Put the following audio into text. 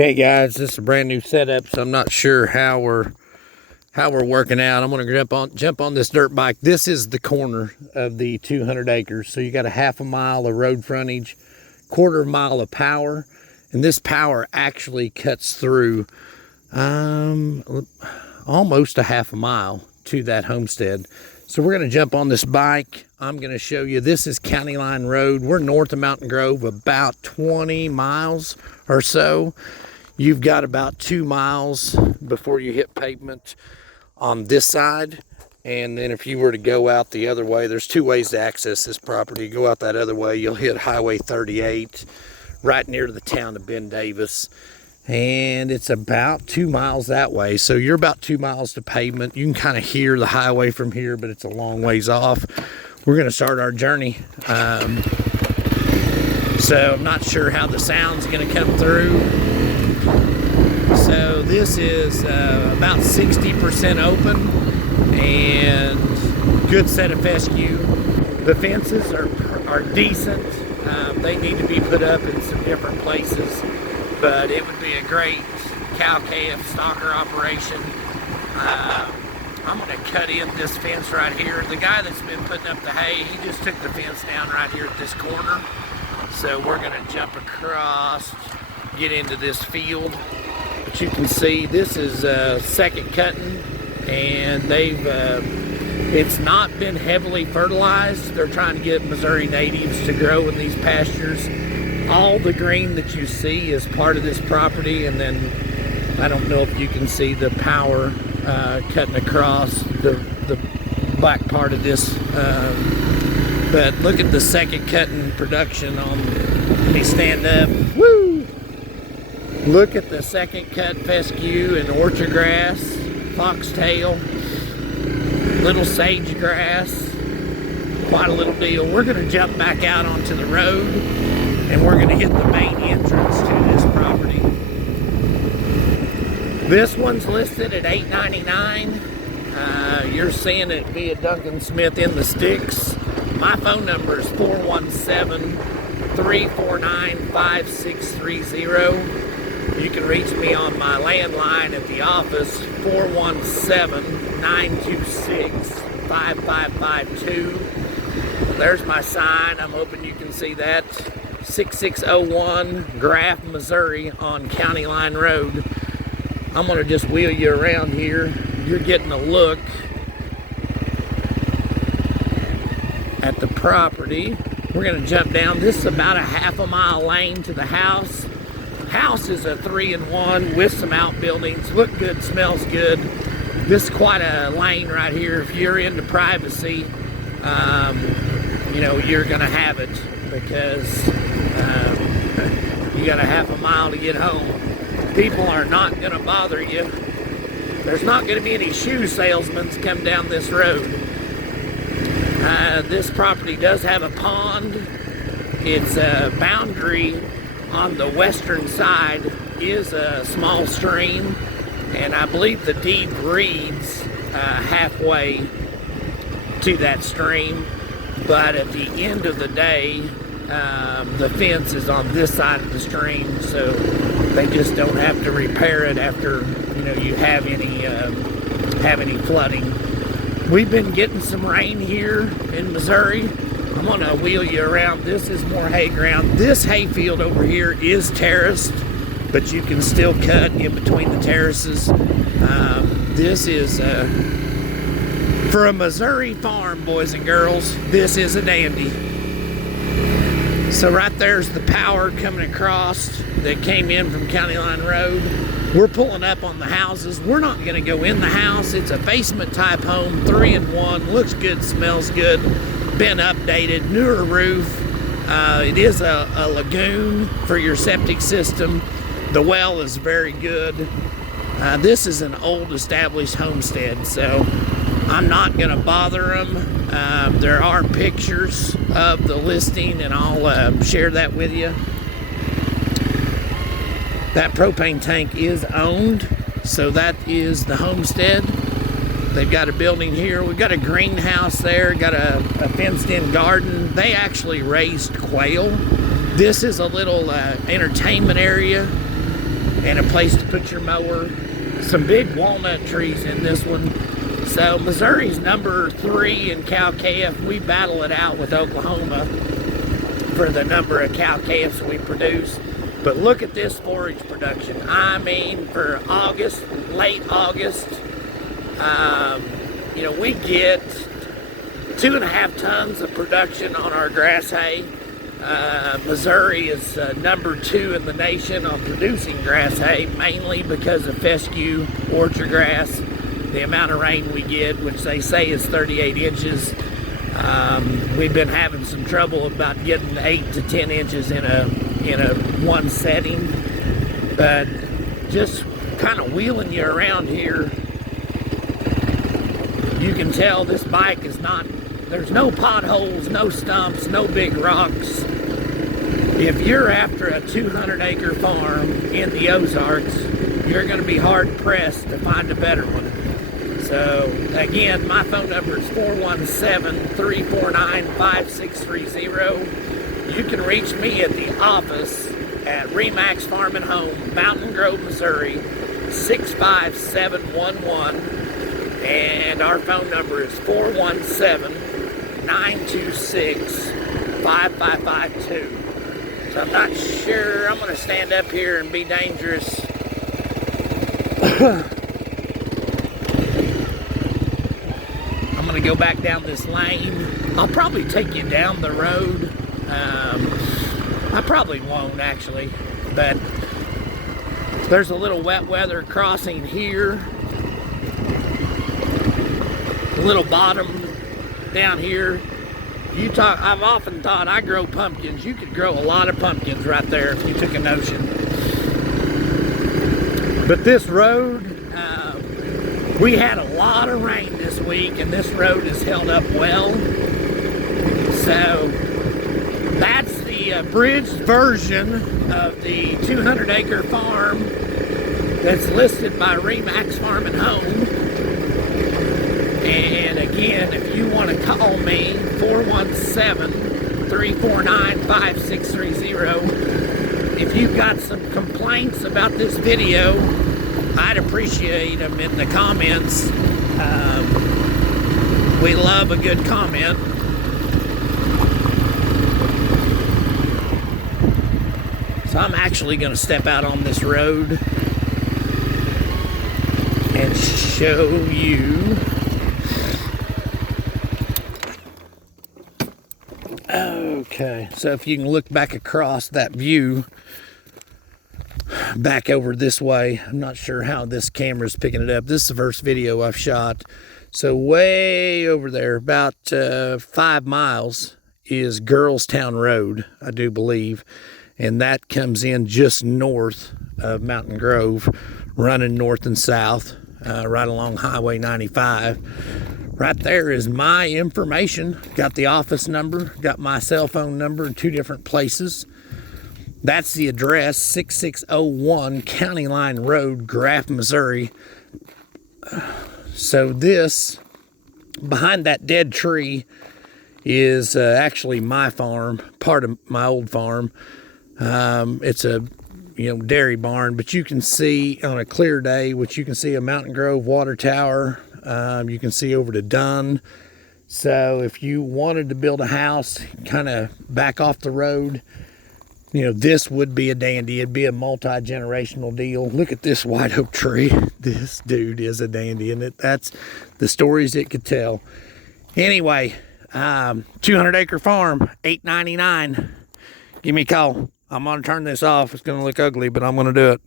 Okay guys, this is a brand new setup, so I'm not sure how we're working out. I'm gonna jump on this dirt bike. This is the corner of the 200 acres. So you got a half a mile of road frontage, quarter mile of power, and this power actually cuts through almost a half a mile to that homestead. So we're gonna jump on this bike. I'm gonna show you, this is County Line Road. We're north of Mountain Grove, about 20 miles or so. You've got about 2 miles before you hit pavement on this side. And then if you were to go out the other way, there's two ways to access this property. Go out that other way, you'll hit Highway 38 right near the town of Ben Davis. And it's about 2 miles that way. So you're about 2 miles to pavement. You can kind of hear the highway from here, but it's a long ways off. We're gonna start our journey. So I'm not sure how the sound's gonna come through. So this is about 60% open and good set of fescue. The fences are decent. They need to be put up in some different places, but it would be a great cow-calf stocker operation. I'm gonna cut in this fence right here. The guy that's been putting up the hay, he just took the fence down right here at this corner. So we're gonna jump across, get into this field. But you can see this is second cutting, and it's not been heavily fertilized. They're trying to get Missouri natives to grow in these pastures. All the green that you see is part of this property, and then I don't know if you can see the power cutting across the black part of this, but look at the second cutting production on, let me stand up, woo! Look at the second cut fescue and orchard grass, foxtail, little sage grass, quite a little deal. We're gonna jump back out onto the road and we're gonna hit the main entrance to this property. This one's listed at $8.99. You're seeing it via Duncan Smith in the sticks. My phone number is 417-349-5630. You can reach me on my landline at the office, 417-926-5552. There's my sign. I'm hoping you can see that. 6601 Graff, Missouri on County Line Road. I'm gonna just wheel you around here. You're getting a look at the property. We're gonna jump down. This is about a half a mile lane to the house. House is a 3-in-1 with some outbuildings. Look good, smells good. This is quite a lane right here. If you're into privacy, you know, you're gonna have it because you got a half a mile to get home. People are not gonna bother you. There's not gonna be any shoe salesmen come down this road. This property does have a pond. Its boundary on the western side is a small stream, and I believe the deed reads halfway to that stream, but at the end of the day, the fence is on this side of the stream, so they just don't have to repair it after, you know, you have any flooding. We've been getting some rain here in Missouri. I'm gonna wheel you around. This is more hay ground. This hay field over here is terraced, but you can still cut in between the terraces. This is, for a Missouri farm, boys and girls, this is a dandy. So right there's the power coming across that came in from County Line Road. We're pulling up on the houses. We're not gonna go in the house. It's a basement type home, 3-in-1, looks good, smells good, been updated, newer roof. It is a lagoon for your septic system. The well is very good. This is an old established homestead, so I'm not gonna bother them. There are pictures of the listing, and I'll share that with you. That propane tank is owned, so that is the homestead. They've got a building here. We've got a greenhouse there, got a fenced-in garden. They actually raised quail. This is a little entertainment area. and a place to put your mower. Some big walnut trees in this one. So Missouri's number 3 in cow-calf. We battle it out with Oklahoma for the number of cow-calves we produce. But look at this forage production. I mean, for August, late August, you know, we get 2.5 tons of production on our grass hay. Missouri is number 2 in the nation on producing grass hay, mainly because of fescue, orchard grass, the amount of rain we get, which they say is 38 inches. We've been having some trouble about getting 8 to 10 inches in a one setting, but just kind of wheeling you around here, you can tell this bike is not, there's no potholes, no stumps, no big rocks. If you're after a 200-acre farm in the Ozarks, you're going to be hard pressed to find a better one. So again, my phone number is 417-349-5630. You can reach me at the office at Remax Farm and Home, Mountain Grove, Missouri, 65711. And our phone number is 417-926-5552. So I'm not sure I'm going to stand up here and be dangerous. I'm going to go back down this lane. I'll probably take you down the road. I probably won't actually, but there's a little wet weather crossing here. A little bottom down here. I've often thought I grow pumpkins. You could grow a lot of pumpkins right there if you took a notion. But this road, we had a lot of rain this week, and this road has held up well. So that's the abridged version of the 200-acre farm that's listed by Remax Farm and Home. And again, if you want to call me, 417-349-5630. If you've got some complaints about this video, I'd appreciate them in the comments. We love a good comment. So I'm actually going to step out on this road and show you. Okay, so if you can look back across that view, back over this way. I'm not sure how this camera's picking it up. This is the first video I've shot. So way over there, about 5 miles, is Girlstown Road, I do believe. And that comes in just north of Mountain Grove, running north and south, right along Highway 95. Right there is my information. Got the office number, got my cell phone number in 2 different places. That's the address, 6601 County Line Road, Graff, Missouri. So this, behind that dead tree, is actually my farm, part of my old farm. It's a dairy barn, but you can see on a clear day, which you can see a Mountain Grove water tower. You can see over to Dunn. So if you wanted to build a house kind of back off the road, this would be a dandy. It'd be a multi-generational deal. Look at this white oak tree. This dude is a dandy, and that's the stories it could tell. Anyway, 200-acre farm, $8.99. Give me a call. I'm going to turn this off. It's going to look ugly, but I'm going to do it.